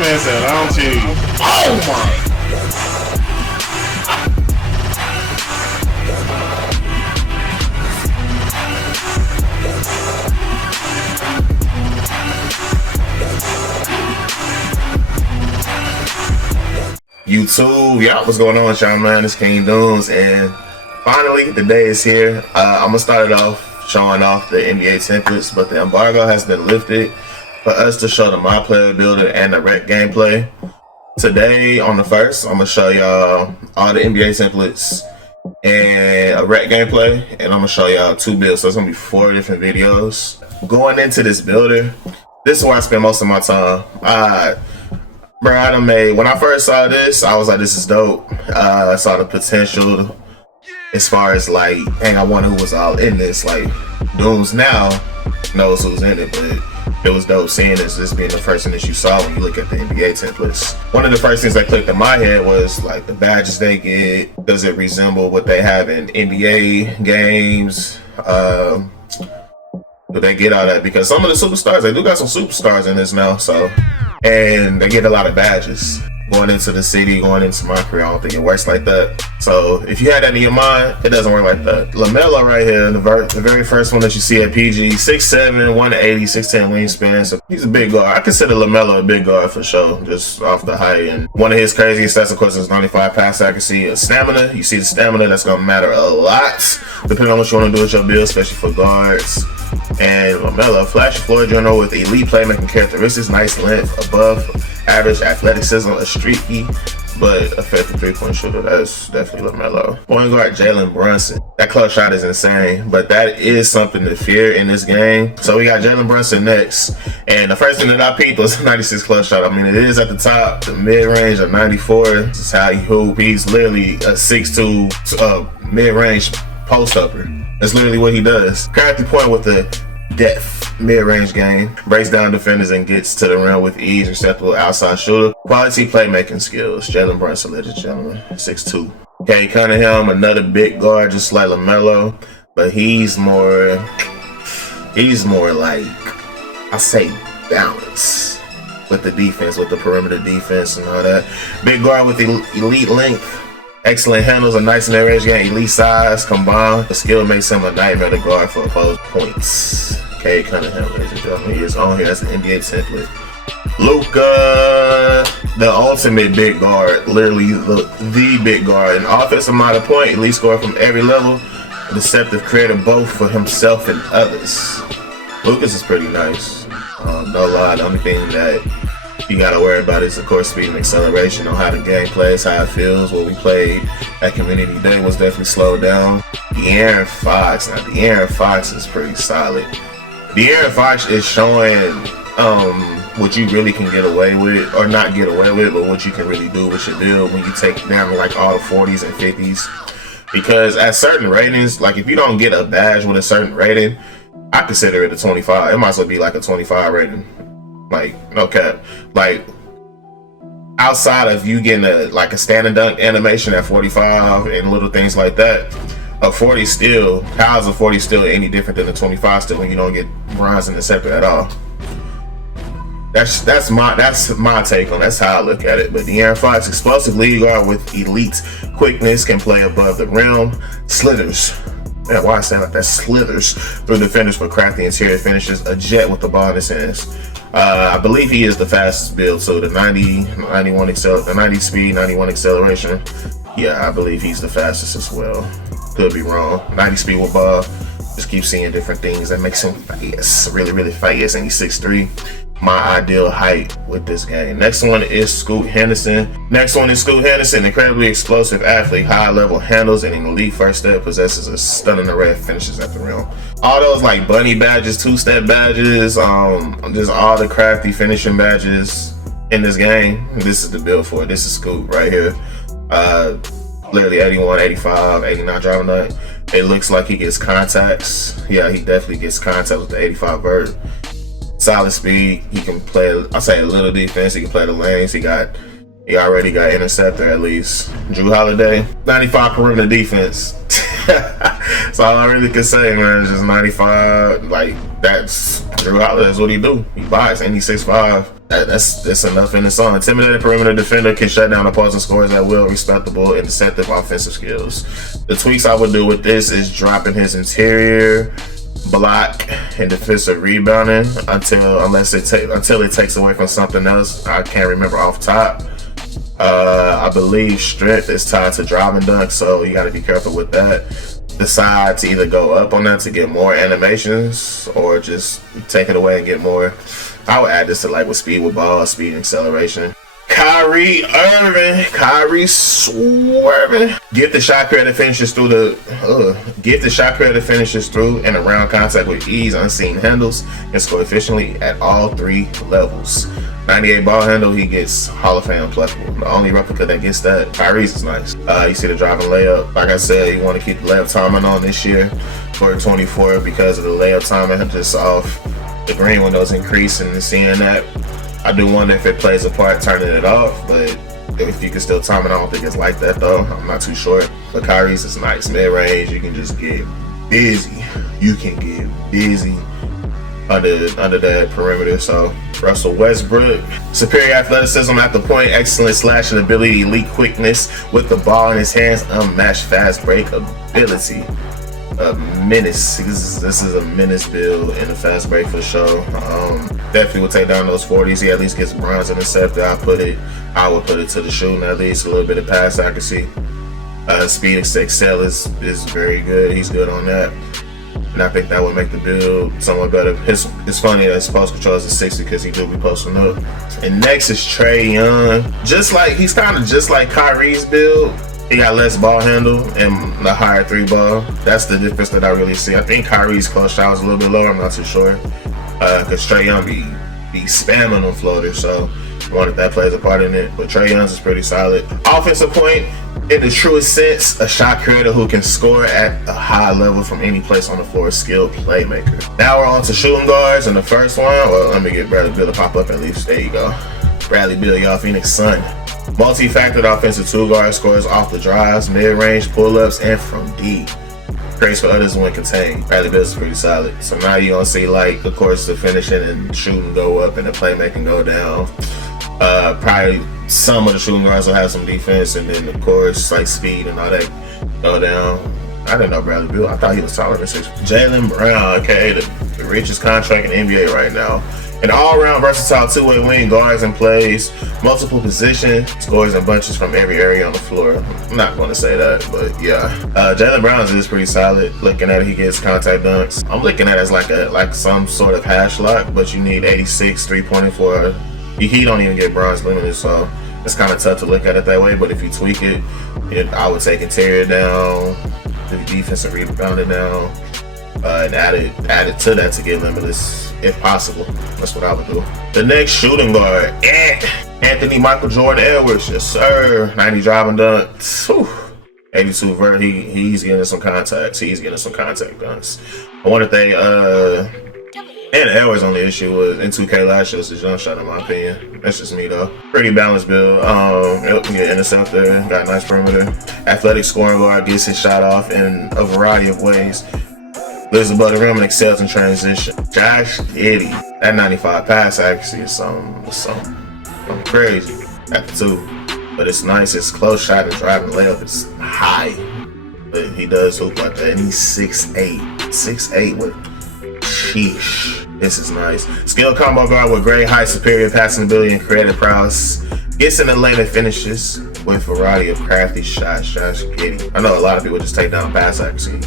man said, I don't cheat. Oh my. YouTube, y'all, what's going on with y'all, man? It's KangDooms, and finally the day is here. I'm gonna start it off showing off the NBA templates, but the embargo has been lifted for us to show the MyPLAYER builder and the rec gameplay. Today on the first, I'm gonna show y'all all the NBA templates and a rec gameplay, and I'm gonna show y'all 2 builds, so it's gonna be 4 different videos. Going into this builder, this is where I spend most of my time. Bro, I done made, when I first saw this, I was like, this is dope. I saw the potential as far as like, dang, I wonder who was all in this. Like, Dooms now knows who's in it, but it was dope seeing this being the first thing that you saw when you look at the NBA templates. One of the first things that clicked in my head was like the badges they get. Does it resemble what they have in NBA games? Do they get all that? Because some of the superstars, they do got some superstars in this now, so. And they get a lot of badges. Going into the city, going into my career, I don't think it works like that. So if you had that in your mind, it doesn't work like that. LaMelo right here, the very first one that you see at PG, 6'7", 180, 6'10" wingspan. So he's a big guard. I consider LaMelo a big guard for sure, just off the height. And one of his craziest stats, of course, is 95 pass accuracy. Stamina, you see the stamina, that's gonna matter a lot, depending on what you wanna do with your build, especially for guards. And LaMelo, flashy floor general with elite playmaking characteristics, nice length, above average athleticism, a streaky but effective 3-point shooter. That's definitely LaMelo. Point guard Jalen Brunson. That close shot is insane, but that is something to fear in this game. So we got Jalen Brunson next, and the first thing that I peeped was a 96 close shot. I mean, it is at the top, the mid-range of 94. This is how he hoop. He's literally a 6'2" mid-range post-upper. That's literally what he does. Crafty point with the depth mid-range game, breaks down defenders and gets to the rim with ease, acceptable outside shooter. Quality playmaking skills. Jalen Brunson, ladies and gentlemen, 6'2". Okay, Cunningham, another big guard, just like LaMelo, but he's more like, I say, balance with the defense, with the perimeter defense and all that. Big guard with elite length. Excellent handles, a nice mid-range game, elite size combined. The skill makes him a nightmare to guard for opposed points. Okay, Cunningham, ladies and gentlemen, he is on here. That's the NBA template. Luka, the ultimate big guard, literally the big guard. An offensive minded point, elite scorer from every level. A deceptive creator both for himself and others. Lucas is pretty nice. No lie, the only thing that you gotta worry about is, of course, speed and acceleration on how the game plays, how it feels. What we played at Community Day was definitely slowed down. De'Aaron Fox, now De'Aaron Fox is pretty solid. De'Aaron Fox is showing what you really can get away with, or not get away with, but what you can really do with your build when you take down like all the 40s and 50s. Because at certain ratings, like if you don't get a badge with a certain rating, I consider it a 25. It might as well be like a 25 rating. Like, no cap. Like, outside of you getting a stand and dunk animation at 45 and little things like that, a 40 still, how's a 40 still any different than a 25 still when you don't get bronze and accepted at all? That's my take on. That's how I look at it. But De'Aaron Fox, explosive lead guard with elite quickness, can play above the rim, slithers. Man, why I sound like that? Slithers through defenders for crafty interior finishes, a jet with the ball in his hands. I believe he is the fastest build, so the 90 speed, 91 acceleration. Yeah, I believe he's the fastest as well. Could be wrong. 90 speed with ball. Just keep seeing different things that makes him fast, really fast, and he's 6'3". My ideal height with this game. Next one is Scoot Henderson. Incredibly explosive athlete, high level handles, and an elite first step, possesses a stunning array of finishes at the rim. All those like bunny badges, 2-step badges, just all the crafty finishing badges in this game. This is the build for it. This is Scoot right here. Literally 81, 85, 89 driving height. It looks like he gets contacts. Yeah, he definitely gets contact with the 85 vert. Solid speed. He can play, I say, a little defense. He can play the lanes. He already got interceptor at least. Drew Holiday, 95 perimeter defense. That's all I really can say, man. It's just 95. Like, that's Drew Holiday. That's what he do. He buys, and he's 6'5". That's enough in the song. Intimidating perimeter defender, can shut down opposing scorers at will. Respectable and deceptive offensive skills. The tweaks I would do with this is dropping his interior, block, and defensive rebounding until it takes away from something else. I can't remember off top. I believe strength is tied to driving dunk, so you got to be careful with that. Decide to either go up on that to get more animations, or just take it away and get more. I would add this to like with speed with ball, speed and acceleration. Kyrie Irving, Kyrie swerving. Get the shot creator finishes through and around contact with ease, unseen handles, and score efficiently at all 3 levels. 98 ball handle, he gets Hall of Fame pluckable. The only replica that gets that, Kyrie's is nice. You see the driving layup. Like I said, you want to keep the layup timing on this year for 24 because of the layup timing just off the green windows increasing and seeing that. I do wonder if it plays a part turning it off, but if you can still time it, I don't think it's like that though. I'm not too sure. But Kyrie's is nice. Mid-range, you can just get busy. You can get busy under that perimeter. So Russell Westbrook, superior athleticism at the point, excellent slashing ability, elite quickness with the ball in his hands, unmatched fast break ability. A menace. This is a menace build in the fast break for sure. Definitely will take down those 40s. He at least gets bronze interceptor. I would put it to the shooting, at least a little bit of pass accuracy. Speed to excel is very good. He's good on that, and I think that would make the build somewhat better. It's funny that his post control is a 60 because he do be posting up. And next is Trae Young. He's kind of just like Kyrie's build. He got less ball handle and the higher 3 ball. That's the difference that I really see. I think Kyrie's close shot was a little bit lower. I'm not too sure. Because Trae Young be spamming on floaters. So I wonder if that plays a part in it. But Trae Young's is pretty solid. Offensive point, in the truest sense, a shot creator who can score at a high level from any place on the floor. Skilled playmaker. Now we're on to shooting guards. And the first one, well, let me get Bradley Beal to pop up at least. There you go. Bradley Beal, y'all Phoenix Sun. Multi-factored offensive 2-guard, scores off the drives, mid-range, pull-ups, and from deep. Creates for others when contained. Bradley Beal is pretty solid. So now you're going to see, like, of course, the finishing and shooting go up and the playmaking go down. Probably some of the shooting guards will have some defense, and then, of course, like speed and all that go down. I didn't know Bradley Beal. I thought he was taller than 6. Jaylen Brown, okay, the richest contract in the NBA right now. An all-around versatile 2-way wing, guards and plays multiple positions, scores in bunches from every area on the floor. I'm not going to say that, but yeah. Jaylen Brown's is pretty solid. Looking at it, he gets contact dunks. I'm looking at it as like some sort of hash lock, but you need 86 3-pointing for. He don't even get bronze limited, so it's kind of tough to look at it that way. But if you tweak it, I would take interior down, the defensive rebounding down, and add it to that to get limitless. If possible. That's what I would do. The next shooting guard, Anthony Michael Jordan Edwards. Yes, sir. 90 driving dunk. 82 vert. He's getting some contacts. He's getting some contact dunks. I wonder if they and Edwards' only issue was in 2K last year was his jump shot, in my opinion. That's just me though. Pretty balanced build. Get interceptor, got a nice perimeter. Athletic scoring guard, gets his shot off in a variety of ways. Lives above the rim and excels in transition. Josh Giddey, that 95 pass accuracy is something crazy at the 2. But it's nice, it's close shot and driving layup is high. But he does hoop like that, and he's 6'8". 6'8" with sheesh. This is nice. Skilled combo guard with great height, superior passing ability, and creative prowess. Gets in the lane and finishes with a variety of crafty shots. Josh Giddey. I know a lot of people just take down pass accuracy.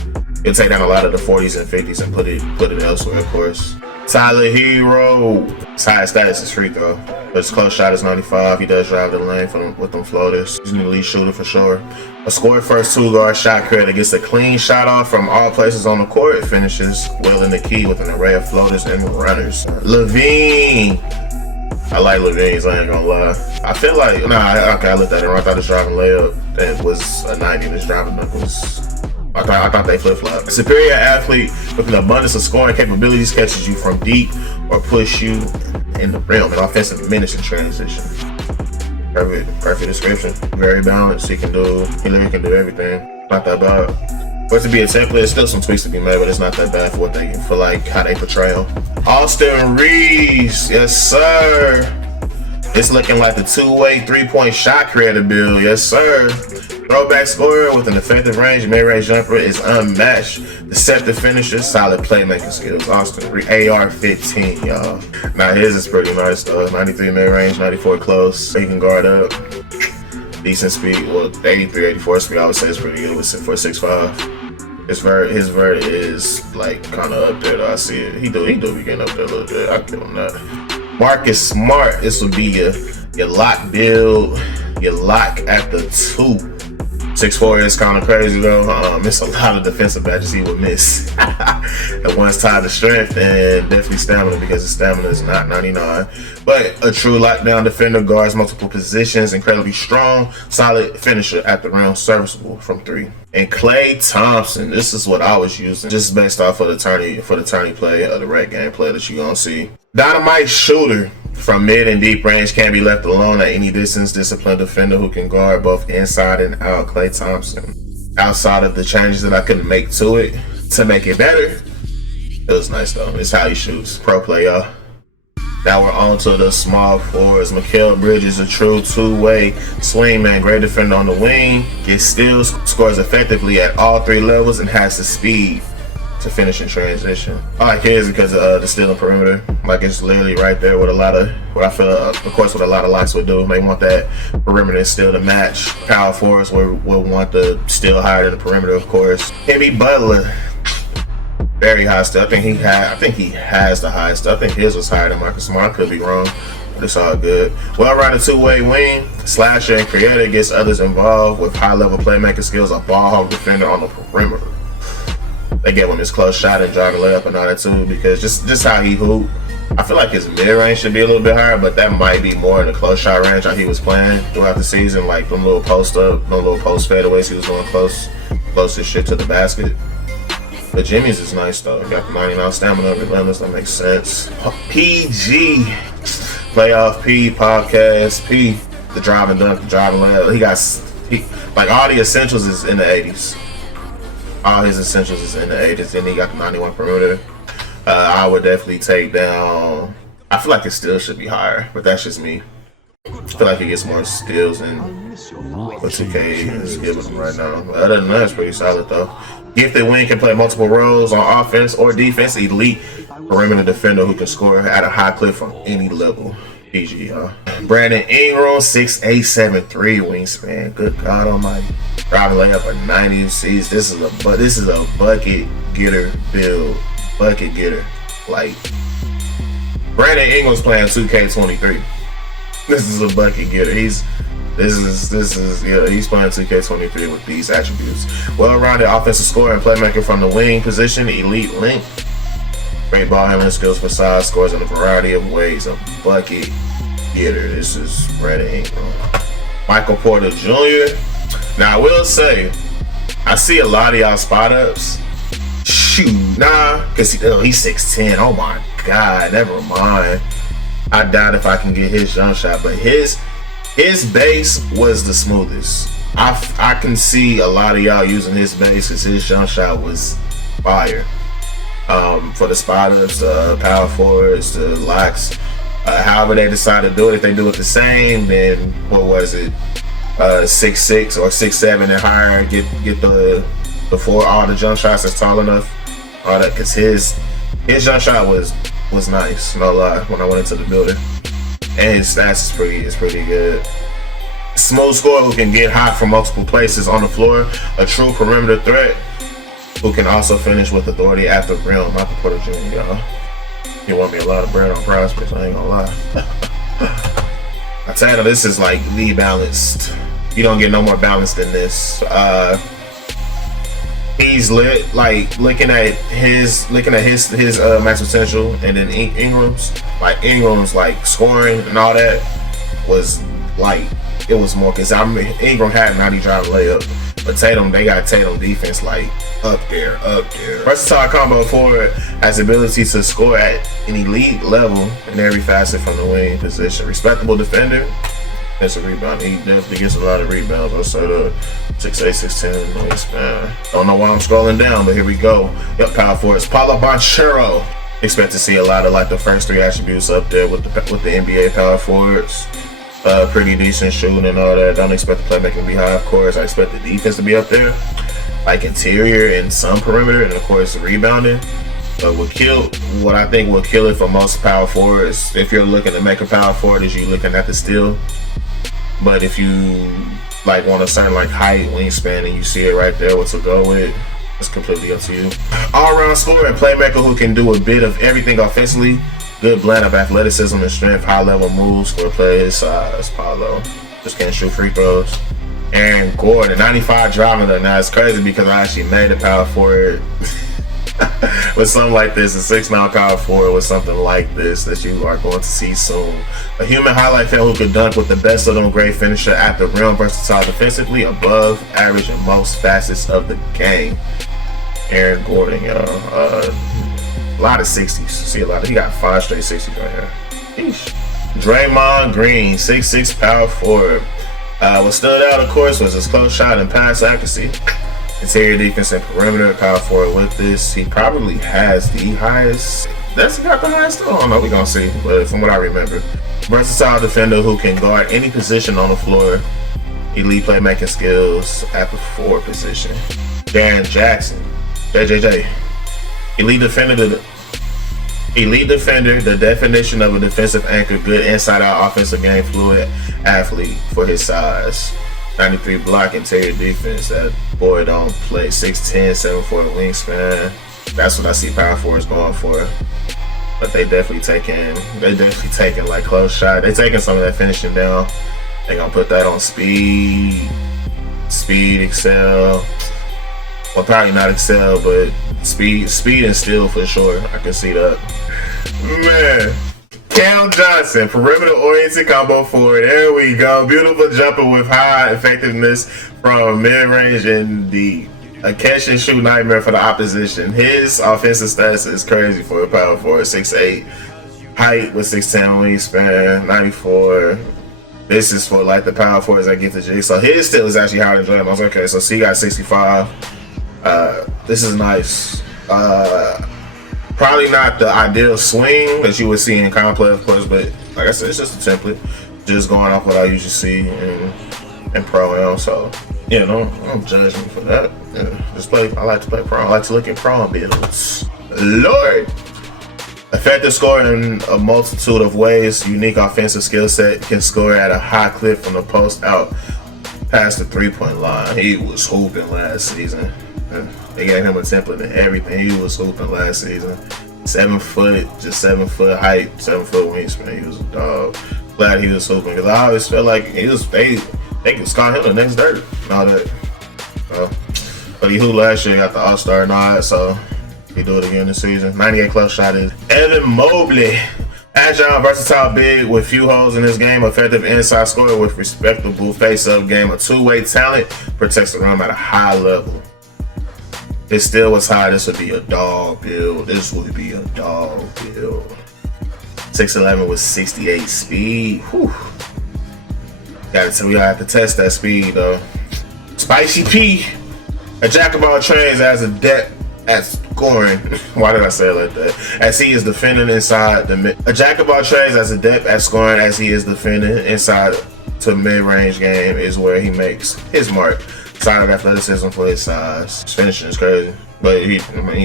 He'll take down a lot of the 40s and 50s and put it elsewhere, of course. Tyler Hero. His highest status is free throw, but his close shot is 95. He does drive the lane with them floaters. He's an elite shooter for sure. A scored first 2-guard shot creator gets a clean shot off from all places on the court. It finishes well in the key with an array of floaters and runners. Levine. I like Levine's, I ain't gonna lie. I feel like, I looked at it wrong. I thought his driving layup it was a 90 and his driving dunk was. I thought they flip-flop. Superior athlete with an abundance of scoring capabilities, catches you from deep or push you in the rim. An offensive menace in transition. Perfect description. Very balanced. He literally can do everything. Not that bad. For it to be a template, there's still some tweaks to be made, but it's not that bad for what they for like how they portray him. Austin Reeves, yes sir. It's looking like the two-way three-point shot creator build, yes sir. Throwback scorer with an effective range, mid-range jumper is unmatched. Deceptive finisher, solid playmaking skills. Austin Reeves, AR-15, y'all. Now his is pretty nice though. 93 mid-range, 94 close. He can guard up. Decent speed, well 83, 84 speed I would say is pretty good for 6'5". His vert is like kind of up there though. I see it. He do be getting up there a little bit. I'll give him that. Marcus Smart, this would be your lock build, your lock at the 2. 6'4" is kind of crazy though. It's a lot of defensive badges he would miss. At one's tied to strength and definitely stamina because his stamina is not 99. But a true lockdown defender, guards multiple positions, incredibly strong, solid finisher at the rim, serviceable from 3. And Klay Thompson, this is what I was using, just based off of the tourney play of the rec game play that you're gonna see. Dynamite shooter. From mid and deep range, can't be left alone at any distance. Disciplined defender who can guard both inside and out. Klay Thompson. Outside of the changes that I couldn't make to it to make it better, it was nice though. It's how he shoots. Pro play, y'all. Now we're on to the small forwards. Mikal Bridges, a true two-way swingman, great defender on the wing, gets steals, scores effectively at all 3 levels, and has the speed to finish in transition. I like his because of the stealing perimeter. Like it's literally right there with a lot of what I feel, of course, what a lot of locks would do. They want that perimeter still to match. Power forwards will want the steal higher than the perimeter, of course. Jimmy Butler, very high steal. I think he has the highest. I think his was higher than Marcus Smart. I could be wrong, but it's all good. Well-rounded two-way wing, slasher and creator, gets others involved with high-level playmaking skills. A ball hog defender on the perimeter. They gave him his close shot and driving layup and all that too, because just how he hoop. I feel like his mid-range should be a little bit higher, but that might be more in the close shot range how he was playing throughout the season, like them little post fadeaways he was doing closest shit to the basket. But Jimmy's is nice though. He got the 99 stamina, relentless, that makes sense. PG, playoff P, podcast P, the driving dunk, the driving layup. Like all the essentials is in the 80s. All his essentials is in the 80s, and he got the 91 perimeter. I would definitely take down. I feel like it still should be higher, but that's just me. I feel like he gets more skills than what 2K is giving him right now. But other than that, it's pretty solid though. Gifted wing, can play multiple roles on offense or defense. Elite perimeter defender who can score at a high clip from any level. PG, huh? Brandon Ingram, 6'8", 7'3" wingspan. Good God Almighty. Driving layup at 90 Cs. This is a bucket getter build. Bucket getter. Like Brandon Ingram's playing 2K23. This is a bucket getter. He's playing 2K23 with these attributes. Well-rounded offensive scorer and playmaker from the wing position. Elite length. Great ball handling skills for size. Scores in a variety of ways. A bucket getter. This is Brandon Ingram. Michael Porter Jr. Now I will say, I see a lot of y'all spot ups. Shoot, nah, cause he's 6'10". Oh my God, never mind. I doubt if I can get his jump shot, but his base was the smoothest. I can see a lot of y'all using his base because his jump shot was fire. For the spot ups, the power forwards, the locks, however they decide to do it. If they do it the same, then what was it? 6'6" or 6'7" and higher, get the before all the jump shots that's tall enough, all that, because his jump shot was nice, no lie, when I went into the building, and his stats is pretty good. Smooth scorer who can get hot from multiple places on the floor, a true perimeter threat who can also finish with authority at the rim. Michael Porter Jr., y'all. He want me a lot of bread on prospects, I ain't gonna lie. I tell you, this is like the balanced. You don't get no more balanced than this. He's lit. Like looking at his max potential, and then Ingram's like scoring and all that was like it was more because Ingram had 90 drive layup, but they got Tatum defense like up there. Versatile combo forward has the ability to score at an elite level in every facet from the wing position. Respectable defender, That's a rebound. He definitely gets a lot of rebounds. I'll say that. 6'8", 6'10", wingspan. Don't know why I'm scrolling down, but here we go. Yep, power forwards. Paulo Banchero. Expect to see a lot of like the first three attributes up there with the NBA power forwards. Pretty decent shooting and all that. Don't expect the playmaking to be high, of course. I expect the defense to be up there, like interior and some perimeter, and of course rebounding. But what I think will kill it for most power forwards, if you're looking to make a power forward, is you looking at the steal. But if you like want a certain like height, wingspan, and you see it right there, what to go with, it's completely up to you. All-around scorer and playmaker who can do a bit of everything offensively. Good blend of athleticism and strength, high-level moves for a player his size. Paulo just can't shoot free throws. Aaron Gordon, 95 driving though. Now it's crazy because I actually made a power forward with something like this, a 6'9" power forward with something like this that you are going to see soon. A human highlight fan who could dunk with the best of them, great finisher at the rim, versatile defensively, above average in most facets of the game. Aaron Gordon, y'all. A lot of 60s. See a lot of, he got 5 straight 60s right here. Eesh. Draymond Green, 6'6" power forward. What stood out, of course, was his close shot and pass accuracy. Interior defense and perimeter power forward with this. He probably has the highest. That's got the highest. I don't know. We're gonna see, but from what I remember, versatile defender who can guard any position on the floor. Elite playmaking skills at the forward position. Darren Jackson, JJJ. Elite defender, the definition of a defensive anchor, good inside-out offensive game, fluid athlete for his size. 93 block, interior defense. That boy don't play. 6'10", 7'4" wingspan. That's what I see power forwards going for. But they definitely taking like close shot. They taking some of that finishing down. They gonna put that on speed, excel. Well, probably not excel, but speed and steal for sure. I can see that. Man, Cam Johnson, perimeter-oriented combo forward. There we go. Beautiful jumper with high effectiveness from mid-range and deep. A catch and shoot nightmare for the opposition. His offensive stats is crazy for a power forward. 6'8", height with 6'10" wingspan, 94. This is for like the power forwards that get the jig. So his still is actually higher than Draymond's. Okay, so C got 65. This is nice. Probably not the ideal swing that you would see in complex, of course, but like I said, it's just a template. Just going off what I usually see in pro-am. So yeah, don't judge me for that. Yeah, I like to play pro. I like to look at pro builds. Lord. Effective scorer in a multitude of ways. Unique offensive skill set. Can score at a high clip from the post out past the three-point line. He was hooping last season. They gave him a template and everything. He was hooping last season. 7 foot, just 7 foot height, 7 foot wingspan. He was a dog. Glad he was hooping because I always felt like they could scar him the next dirt and all that. But he hooped last year, got the All-Star nod, so he do it again this season. 98 close shot is Evan Mobley. Agile, versatile big with few holes in his game. Effective inside scorer with respectable face-up game. A two-way talent. Protects the rim at a high level. If still was high, this would be a dog build. 6'11" with 68 speed. Whew. We have to test that speed though. Spicy P. A jack of all trades as adept at scoring. Why did I say it like that? As he is defending inside the mid. A jack of all trades as adept at scoring as he is defending inside to mid-range game is where he makes his mark. Solid athleticism for his size. His finishing is crazy, but he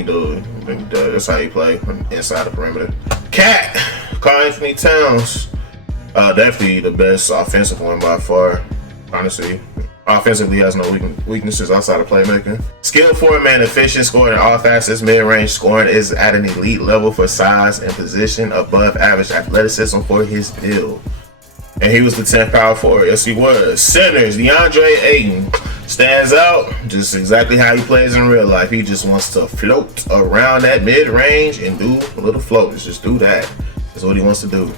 do it. That's how he play inside the perimeter. Cat, Karl Anthony Towns, definitely the best offensive one by far. Honestly, offensively has no weaknesses outside of playmaking. Skilled forward man, efficient scoring in all facets. Mid-range scoring is at an elite level for size and position. Above average athleticism for his build. And he was the 10th power forward. Yes, he was. Centers, DeAndre Ayton stands out just exactly how he plays in real life. He just wants to float around that mid-range and do a little floaters. Just do that. That's what he wants to do.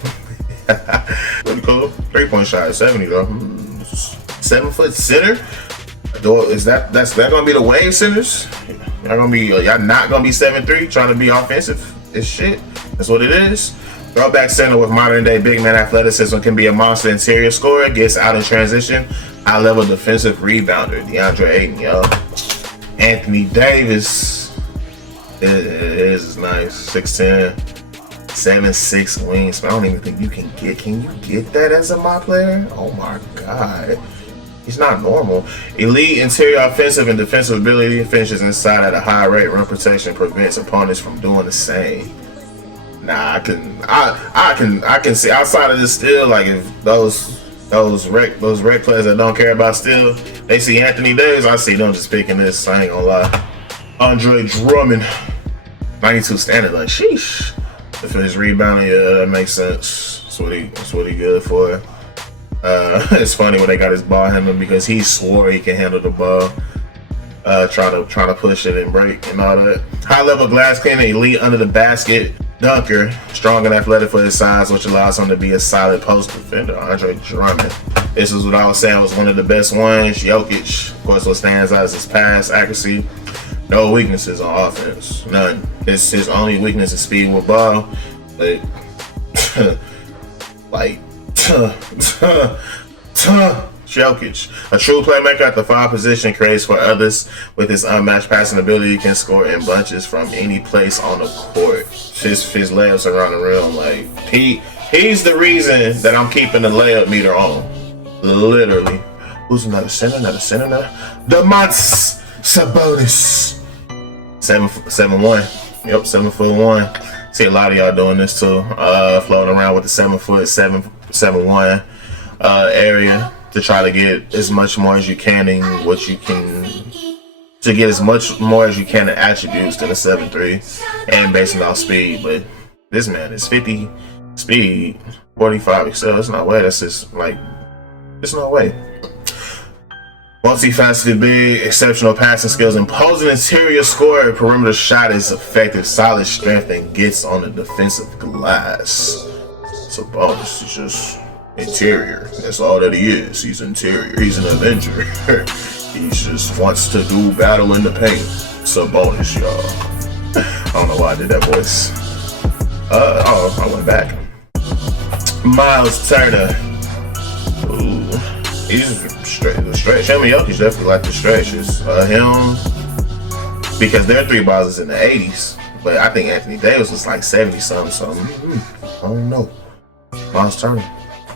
Pretty cool. 3-point shot, 70 though. 7 foot center. Is that's gonna be the wave centers? Y'all not gonna be 7'3" trying to be offensive as shit. That's what it is. Throwback center with modern day big man athleticism, can be a monster interior scorer, gets out in transition, high level defensive rebounder. DeAndre Ayton, yo. Anthony Davis is nice. 6'10", 7'6" wingspan. I don't even think you can get that as a MyPLAYER? Oh my god. He's not normal. Elite interior offensive and defensive ability, finishes inside at a high rate. Rim protection prevents opponents from doing the same. Nah, I can see outside of this still, like if those rec players that don't care about still, they see Anthony Davis, I see them just picking this. I ain't gonna lie. Andre Drummond, 92 standard, like sheesh. If it's rebounding, yeah, that makes sense. That's what he good for. It's funny when they got his ball handler because he swore he can handle the ball. Trying to push it and break and all that. High level glass cleaner, elite under the basket dunker, strong and athletic for his size, which allows him to be a solid post defender. Andre Drummond. This is what I was saying was one of the best ones. Jokic, of course, what stands out is his pass accuracy. No weaknesses on offense, none. His only weakness is speed with ball, but like Jokic, a true playmaker at the 5 position, creates for others with his unmatched passing ability, can score in bunches from any place on the court. His layups around the rim, like he's the reason that I'm keeping the layup meter on. Literally. Who's another center? Domantas Sabonis. 7'1". Yep, 7'1". See a lot of y'all doing this too. Floating around with the 7'1" area to try to get as much more as you can in what you can, to get as much more as you can in attributes than a 7'3", and basing off speed. But this man is 50 speed, 45 excel. There's no way. That's just like, there's no way. Multifaceted big, exceptional passing skills, imposing interior score, perimeter shot is effective, solid strength, and gets on the defensive glass. So bonus is just interior. That's all that he is. He's interior. He's an Avenger. He just wants to do battle in the paint. It's a bonus, y'all. I don't know why I did that voice. I went back. Miles Turner. Ooh, he's straight. The stretch. Him and Jokic definitely like the stretches. Him, because their 3 balls is in the 80s, but I think Anthony Davis was like 70 something. I don't know. Miles Turner.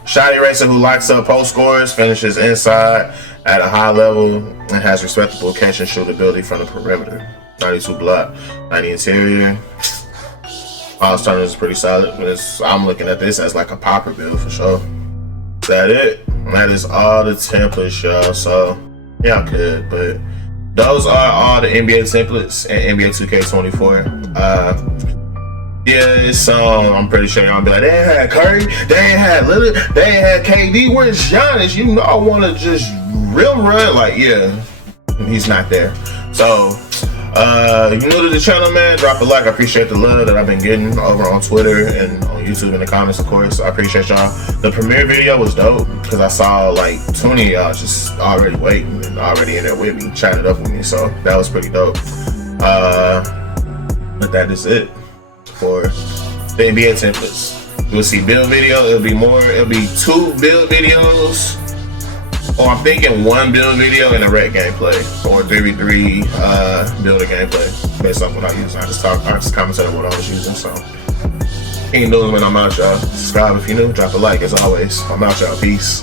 Shot eraser who locks up post scorers, finishes inside at a high level, and has respectable catch and shoot ability from the perimeter. 92 block, 90 interior. Miles Turner is pretty solid, but I'm looking at this as like a popper build for sure. Is that it? That is all the templates, y'all. So y'all could, but those are all the NBA templates and NBA 2K24. Yeah, it's I'm pretty sure y'all be like, they ain't had Curry, they ain't had Lillard, they ain't had KD. Where's Giannis? You know, I want to just rim run. Like, yeah, he's not there. So, you new to the channel, man, drop a like. I appreciate the love that I've been getting over on Twitter and on YouTube in the comments, of course. I appreciate y'all. The premiere video was dope because I saw like 20 of y'all just already waiting and already in there with me, chatting up with me. So that was pretty dope. But that is it for the NBA templates. You'll see build video. It'll be 2 build videos, or I'm thinking 1 build video and a rec gameplay, or 3v3 builder gameplay based off what I use. I just commented on what I was using. So KangDooms, when I'm out, y'all. Subscribe if you're new. Drop a like as always. I'm out, y'all. Peace.